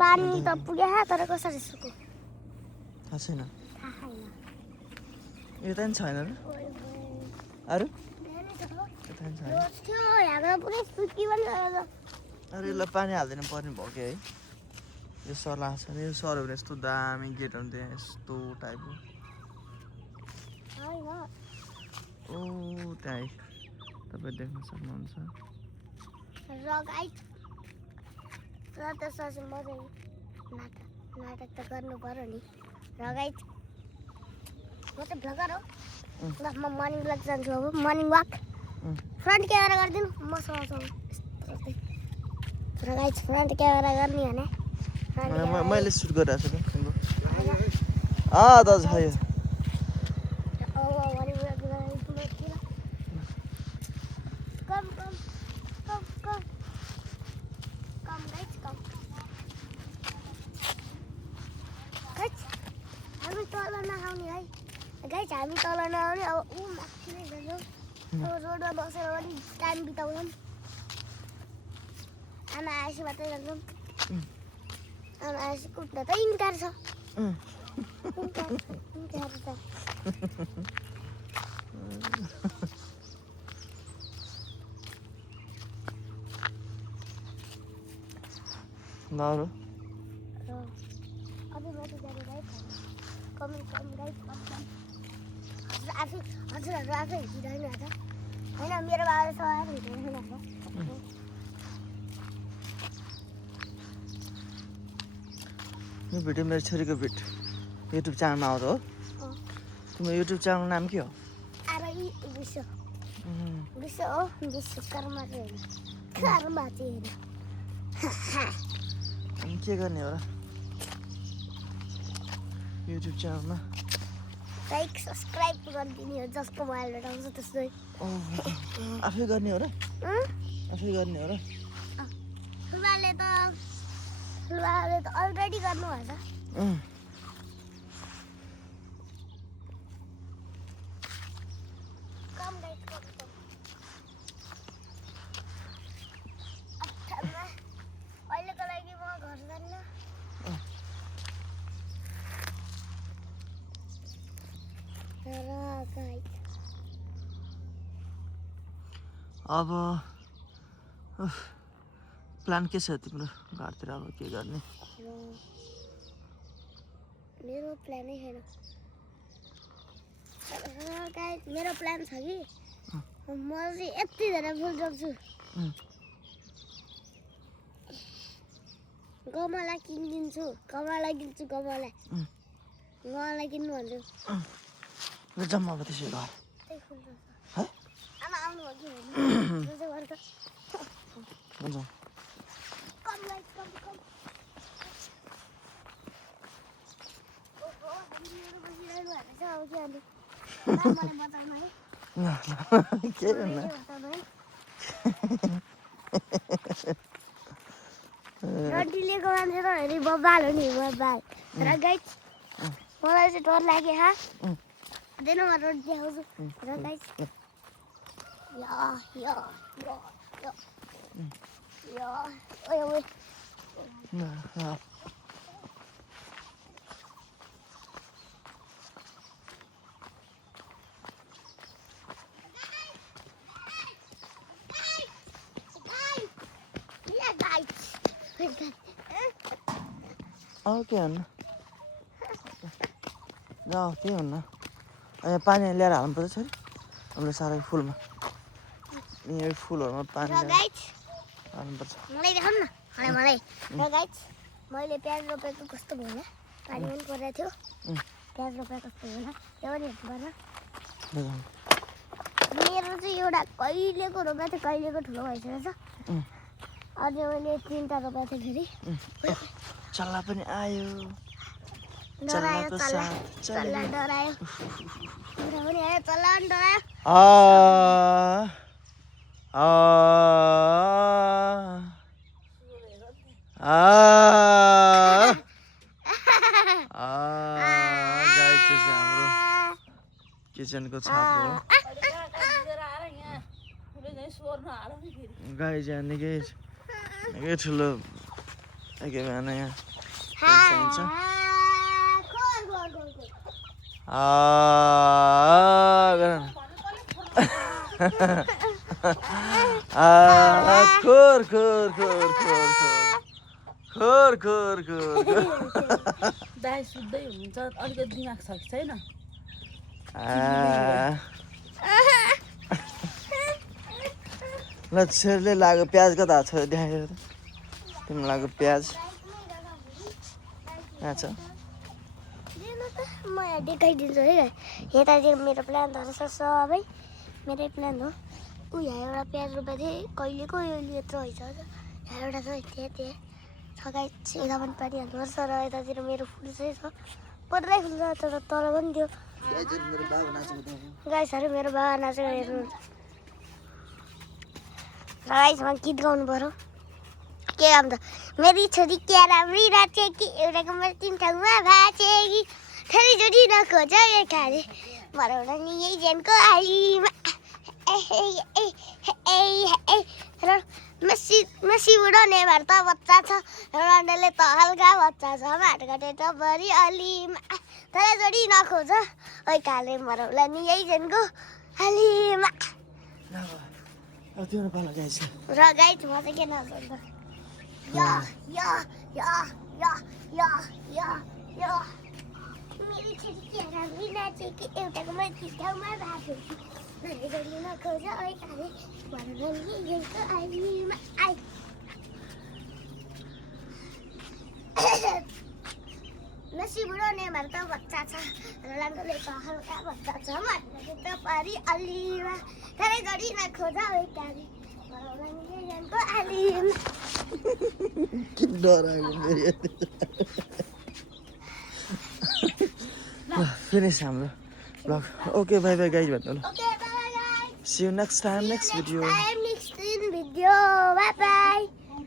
पानी त पुग्यो तर कसरी सुक्यो थाहा छैन थाहा छैन यता नि छैन र अरू यता नि छैन थियो यहाँ पुरै सुकी पनि गयो अरू यसलाई पानी हाल्दैन पर्ने भयो कि है यो सर्ला छ नि यो सर्यो भने यस्तो दामी गेट हुन्थ्यो यस्तो टाइपको होइन ओ त्यहाँ तपाईँ देख्न सक्नुहुन्छ र गाइस र त्यसपछि म चाहिँ नाटक त गर्नु पर्यो नि र गाइस म चाहिँ भ्लगर हो ल म मर्निङ वाक जान्छु अब मर्निङ वाक फ्रन्ट क्यामेरा गरिदिनु मसँग र गाइस फ्रन्ट क्यामेरा गर्ने भने मैले सुट गरिरहेको छु त छ यो गाइस हामी तल नआउने अब ऊ माथि नै जान्छौँ अब रोडमा बसेर पनि टाइम बिताउँछौँ आमा आएपछि मात्रै जान्छौँ आमा आएपछि कुट्न त इन्कार छ इन्कार छ नरो अझै माथि जाने गाइस कमेन्ट गाइस हजुरहरू आफै हिँडिरहनु भएको छ होइन मेरो बाबासँग आएर हिँडिरहनु भएको यो भिडियो मेरो छोरीको युट्युब च्यानलमा आउँछ हो तिम्रो युट्युब च्यानल नाम के हो विश्व हो विश्वकर्मा चाहिँ होइन कर्मा चाहिँ अनि के गर्ने हो र युट्युब च्यानलमा लाइक सब्सक्राइब गरिदिने हो जसको मोबाइलबाट आउँछ त्यस्तै आफै गर्ने हो र आफै गर्ने हो र फुलबाले त अलरेडी गर्नुभएको छ अहिलेको लागि म घर जान्न अब प्लान के छ तिम्रो घरतिर अब के गर्ने मेरो प्लानै छैन मेरो प्लान छ कि म चाहिँ यति धेरै फुल रोप्छु गमला किनिदिन्छु गमला किन्छु गमला किन्नु भन्छु जम्मा अब त्यसै घर आमा आउनु हो कि हुन्छ के रन्टीलेको मान्छे त हेरि बब्बाल हो नि बब्बाल र गाइस मलाई चाहिँ डर लाग्यो दिनु म रोड देखाउँछु र गाइस के हुन्न जाऊ के हुन्न यहाँ पानी ल्याएर हाल्नुपर्छ छोरी हाम्रो साह्रै फुलमा यहाँ फुलहरूमा पानी हाल्नुपर्छ मलाई देखाउनु न मलाई र गाइस मैले प्याज रोपेको कस्तो भयो पानी पनि परेको थियो प्याज रोपेको कस्तो भयो त्यो पनि हेर्नु मेरो चाहिँ एउटा कहिलेको रोपेको थियो कहिलेको ठुलो भइसकेको छ अझै मैले 3टा रोपेको थिएँ फेरि चल्ला पनि आयो डरायो चल्ला डरायो पनि आयो चल्ला पनि डरायो किचनको छाप हो गाई चाहिँ निकै ठुलो एकै बिहान यहाँ हा चाहिन्छ खोर खोर खोर खोर गर न। खोर खोर खोर खोर खोर खोर खोर खोर दाइ सुत्दै हुनुहुन्छ अलिकति दिमाग छ कि छैन ल छेरले लाग्यो प्याज कता छ देखाइदियो त तिमीलाई लाग्यो प्याज यहाँ छ म यहाँ देखाइदिन्छु है यतातिर मेरो प्लान्टहरू छ सबै मेरै प्लान हो ऊ यहाँ एउटा प्याज रोपेको थिएँ कहिलेको यो यत्रो भइसक्यो यहाँ एउटा छ त्यहाँ छ गाइस यता पनि पानी हाल्नुपर्छ र यतातिर मेरो फुल चाहिँ छ पुरै फुल छ तर तल पनि थियो गाइसहरू मेरो बाबा नाचेको हेर्नुहुन्छ र गाइसमा गीत गाउनु पऱ्यो के काम त मेरी छोरी क्या राम्री नाचेकी एउटाको मैले 3 ठाउँमा भाचेकी फेरि जोडी नखोज यो खाले मराउला नि यही ज्यानको आलीमा र मेसी बुढो नेभार त बच्चा छ रन्डेले त हल्का बच्चा छ माटघाटे त भरि अलीमा तर जोडी नखोज ओइ खाले मराउला नि यही ज्यानको आलीमा र गाइस म चाहिँ के नसक्छ या या या या या या या मेरी छोरी क्या राम्री नाचेकी एउटाको मैले 3 ठाउँमा भाचेकी मैले जोडी नखोज ओइ खाले मराउला नि यही ज्यानको आलीमा आइ मेसी बुढो नेभार त बच्चा छ रन्डेले त हल्का बच्चा छ माटघाटे त पारी अलीमा धेरै जोडी नखोज ओइ खाले मराउला नि यही ज्यानको आलीमा फिनिस हाम्रो blog okay bye bye guys भन्नु ल Okay, bye bye guys. See you next time next video Next time, next video. Bye bye.